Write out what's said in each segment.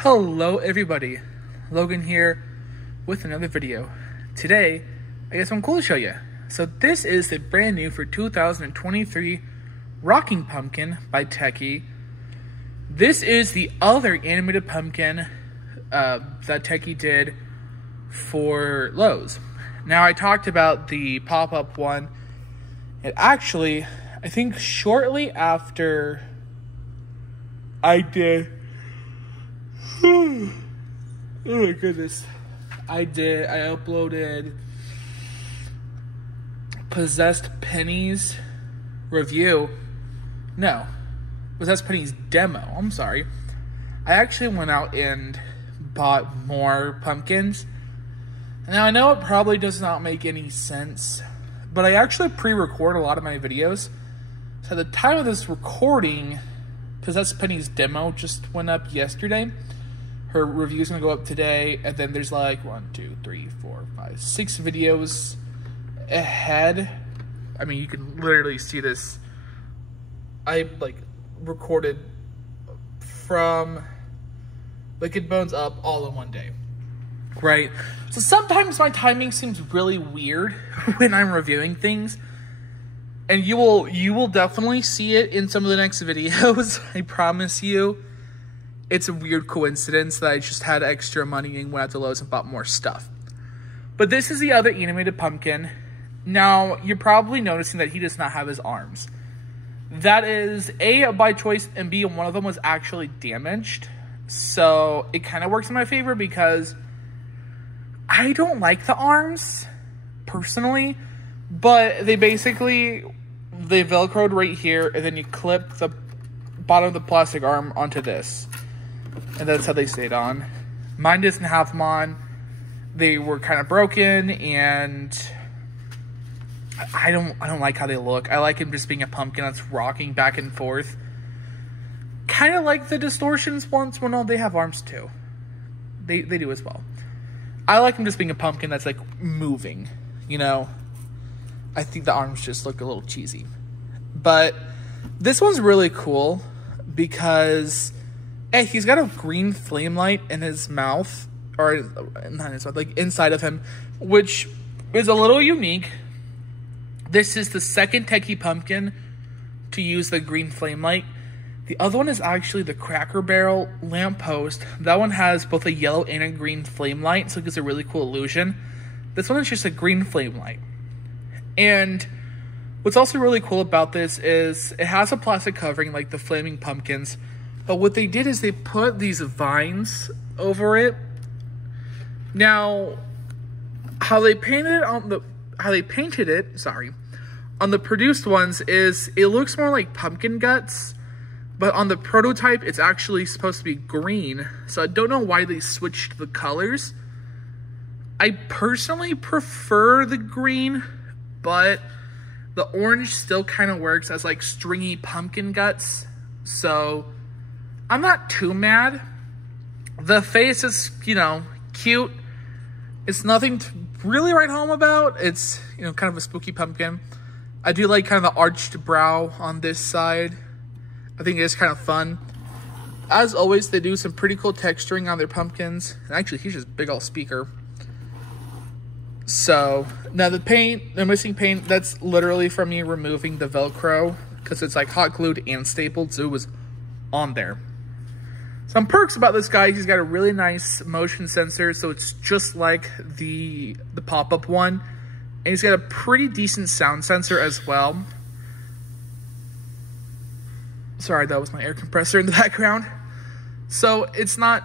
Hello everybody, Logan here with another video. Today, I got something cool to show you. So this is the brand new for 2023 Rocking Pumpkin by Tekky. This is the other animated pumpkin that Tekky did for Lowe's. Now I talked about the pop-up one. It actually, I think shortly after I did oh my goodness. I uploaded Possessed Penny's review. No. Possessed Penny's demo. I'm sorry. I actually went out and bought more pumpkins. Now I know it probably does not make any sense, but I actually pre-record a lot of my videos. So at the time of this recording, Possessed Penny's demo just went up yesterday. Her review is going to go up today, and then there's like 1, 2, 3, 4, 5, 6 videos ahead. I mean, you can literally see this. I recorded from Liquid Bones up all in one day, right? So sometimes my timing seems really weird when I'm reviewing things, and you will definitely see it in some of the next videos. I promise you. It's a weird coincidence that I just had extra money and went out to Lowe's and bought more stuff. But this is the other animated pumpkin. Now, you're probably noticing that he does not have his arms. That is A, by choice, and B, one of them was actually damaged. So it kind of works in my favor because I don't like the arms, personally. But they Velcroed right here, and then you clip the bottom of the plastic arm onto this. And that's how they stayed on. Mine doesn't have them on. They were kind of broken, and I don't like how they look. I like him just being a pumpkin that's rocking back and forth. Kind of like the distortions ones. Well, no, they have arms too. They do as well. I like him just being a pumpkin that's like moving, you know. I think the arms just look a little cheesy. But this one's really cool because he's got a green flame light in his mouth, or not in his mouth, like inside of him, which is a little unique. This is the second Tekky pumpkin to use the green flame light. The other one is actually the Cracker Barrel lamppost. That one has both a yellow and a green flame light, so it gives a really cool illusion. This one is just a green flame light. And what's also really cool about this is it has a plastic covering like the flaming pumpkins. But what they did is they put these vines over it. Now, how they painted it on the produced ones is it looks more like pumpkin guts, but on the prototype it's actually supposed to be green. So I don't know why they switched the colors. I personally prefer the green, but the orange still kind of works as like stringy pumpkin guts. So I'm not too mad. The face is, cute. It's nothing to really write home about. It's, kind of a spooky pumpkin. I do like kind of the arched brow on this side. I think it's kind of fun. As always, they do some pretty cool texturing on their pumpkins. And actually, he's just a big old speaker. So, now the missing paint, that's literally from me removing the Velcro. Because it's like hot glued and stapled, so it was on there. Some perks about this guy, he's got a really nice motion sensor, so it's just like the pop-up one. And he's got a pretty decent sound sensor as well. Sorry, that was my air compressor in the background. So it's not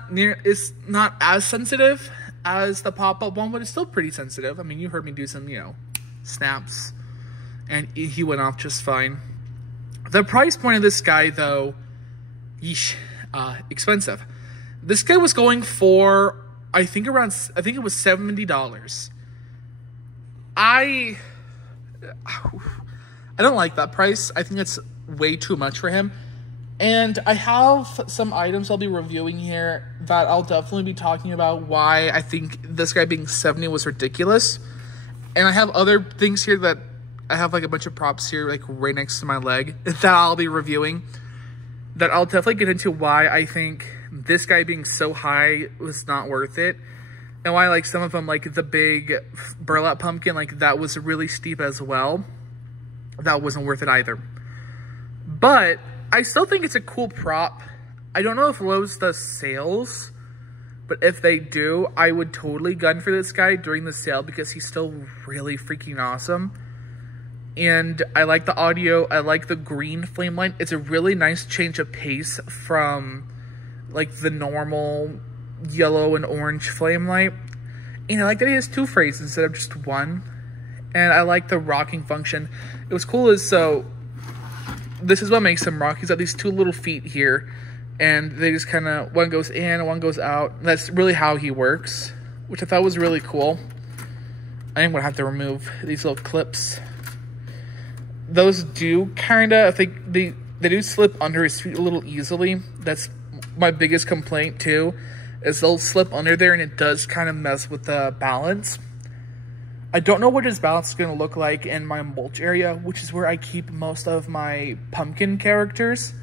as sensitive as the pop-up one, but it's still pretty sensitive. I mean, you heard me do some, snaps, and he went off just fine. The price point of this guy, though, yeesh. Expensive. This guy was going for, I think it was $70. I don't like that price. I think it's way too much for him. And I have some items I'll be reviewing here that I'll definitely be talking about why I think this guy being $70 was ridiculous. And I have other things here that I have like a bunch of props here like right next to my leg that I'll be reviewing. That I'll definitely get into why I think this guy being so high was not worth it. And why, like, some of them, like the big burlap pumpkin, like that was really steep as well. That wasn't worth it either. But I still think it's a cool prop. I don't know if Lowe's does sales, but if they do, I would totally gun for this guy during the sale because he's still really freaking awesome. And I like the audio. I like the green flame line. It's a really nice change of pace from like the normal yellow and orange flame light. And I like that he has 2 frays instead of just 1. And I like the rocking function. It was cool is so this is what makes him rock. He's got these 2 little feet here. And they just kind of, one goes in and one goes out. And that's really how he works, which I thought was really cool. I am going to have to remove these little clips. Those do kind of, I think they do slip under his feet a little easily. That's my biggest complaint too, is they'll slip under there and it does kind of mess with the balance. I don't know what his balance is going to look like in my mulch area, which is where I keep most of my pumpkin characters.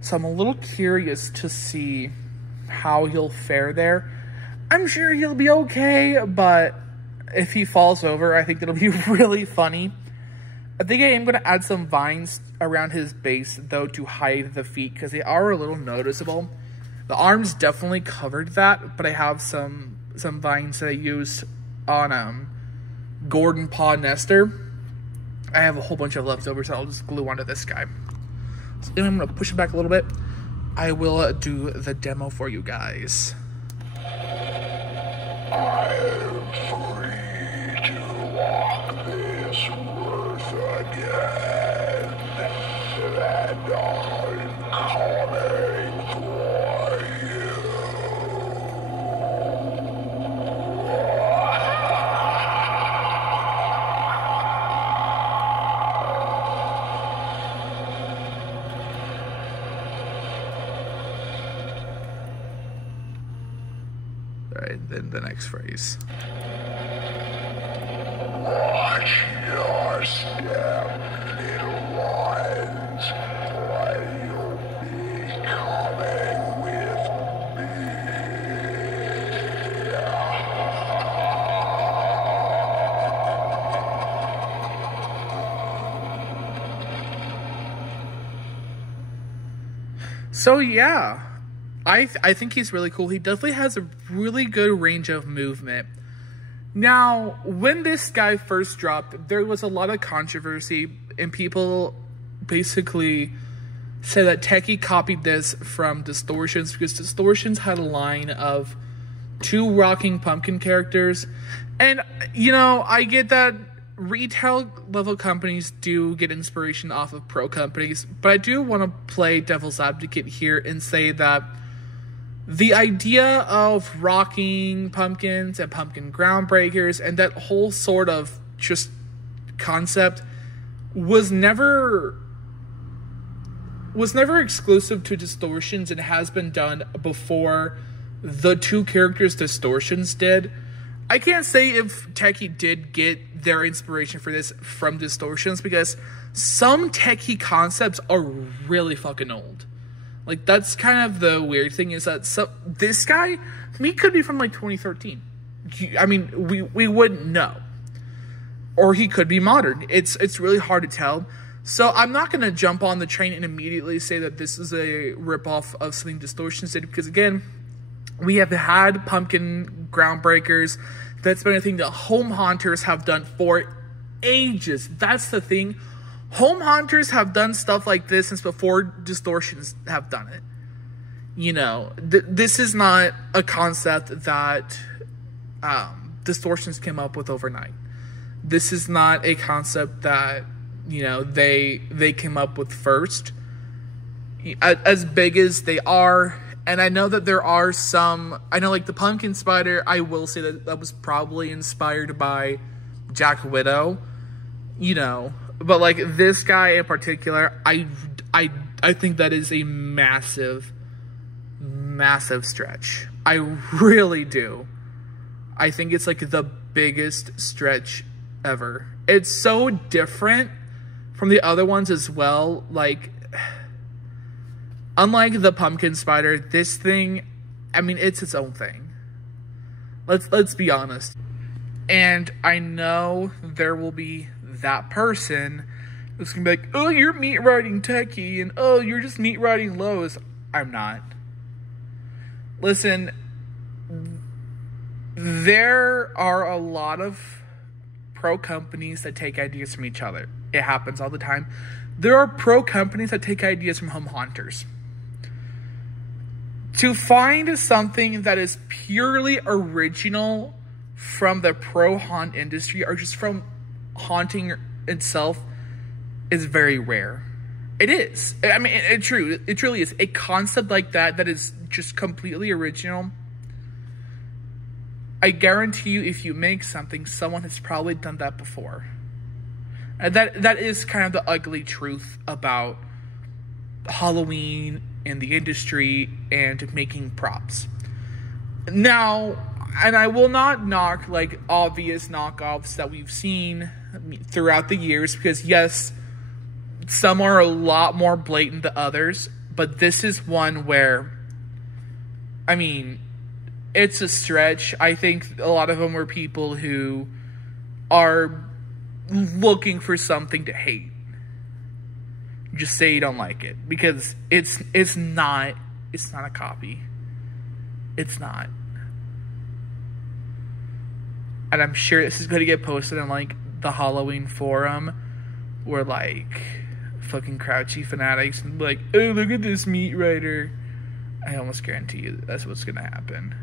So I'm a little curious to see how he'll fare there. I'm sure he'll be okay, but if he falls over, I think that'll be really funny. I think I am going to add some vines around his base, though, to hide the feet, because they are a little noticeable. The arms definitely covered that, but I have some vines that I use on Gordon Paw Nestor. I have a whole bunch of leftovers that I'll just glue onto this guy. So then I'm going to push it back a little bit. I will do the demo for you guys. I am free to walk this earth again, and I'm coming for you. Alright, then the next phrase. Watch your step, little ones, for you'll be coming with me. So yeah, I think he's really cool. He definitely has a really good range of movement. Now, when this guy first dropped, there was a lot of controversy, and people basically said that Tekky copied this from Distortions, because Distortions had a line of 2 rocking pumpkin characters. And, you know, I get that retail level companies do get inspiration off of pro companies, but I do want to play devil's advocate here and say that the idea of rocking pumpkins and pumpkin groundbreakers and that whole sort of just concept was never exclusive to Distortions and has been done before the 2 characters Distortions did. I can't say if Tekky did get their inspiration for this from Distortions, because some Tekky concepts are really fucking old. Like, that's kind of the weird thing, is that this guy, he could be from, like, 2013. I mean, we wouldn't know. Or he could be modern. It's really hard to tell. So I'm not going to jump on the train and immediately say that this is a ripoff of something Distortions did, because, again, we have had pumpkin groundbreakers. That's been a thing that home haunters have done for ages. That's the thing. Home haunters have done stuff like this since before Distortions have done it. You know, this is not a concept that Distortions came up with overnight. This is not a concept that, you know, they came up with first. As big as they are, and I know that there are some, I know like the pumpkin spider, I will say that was probably inspired by Jack Widow, you know. But, like, this guy in particular, I think that is a massive, massive stretch. I really do. I think it's, like, the biggest stretch ever. It's so different from the other ones as well. Like, Unlike the pumpkin spider, this thing, I mean, it's its own thing. Let's be honest. And I know there will be that person who's gonna be like, oh, you're meat riding Tekky, and oh, you're just meat riding Lowe's. I'm not. Listen, there are a lot of pro companies that take ideas from each other. It happens all the time. There are pro companies that take ideas from home haunters. To find something that is purely original from the pro haunt industry or just from haunting itself is very rare. It is. I mean, it truly is. A concept like that is just completely original. I guarantee you, if you make something, someone has probably done that before. And that is kind of the ugly truth about Halloween and the industry and making props. Now, and I will not knock like obvious knockoffs that we've seen throughout the years, because yes, some are a lot more blatant than others, but this is one where, I mean, it's a stretch. I think a lot of them were people who are looking for something to hate. Just say you don't like it, because it's not a copy. It's not. And I'm sure this is going to get posted on like the Halloween forum, where like fucking crouchy fanatics and like, oh, look at this meat rider. I almost guarantee you that's what's going to happen.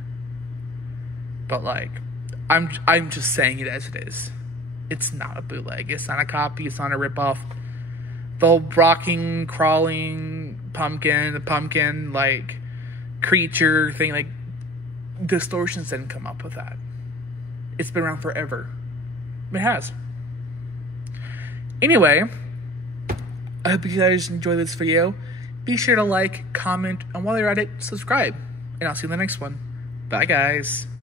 But like, I'm just saying it as it is. It's not a bootleg. It's not a copy. It's not a ripoff. The rocking, crawling pumpkin, the pumpkin like creature thing, like Distortions didn't come up with that. It's been around forever. It has. Anyway, I hope you guys enjoy this video. Be sure to like, comment, and while you're at it, subscribe. And I'll see you in the next one. Bye, guys.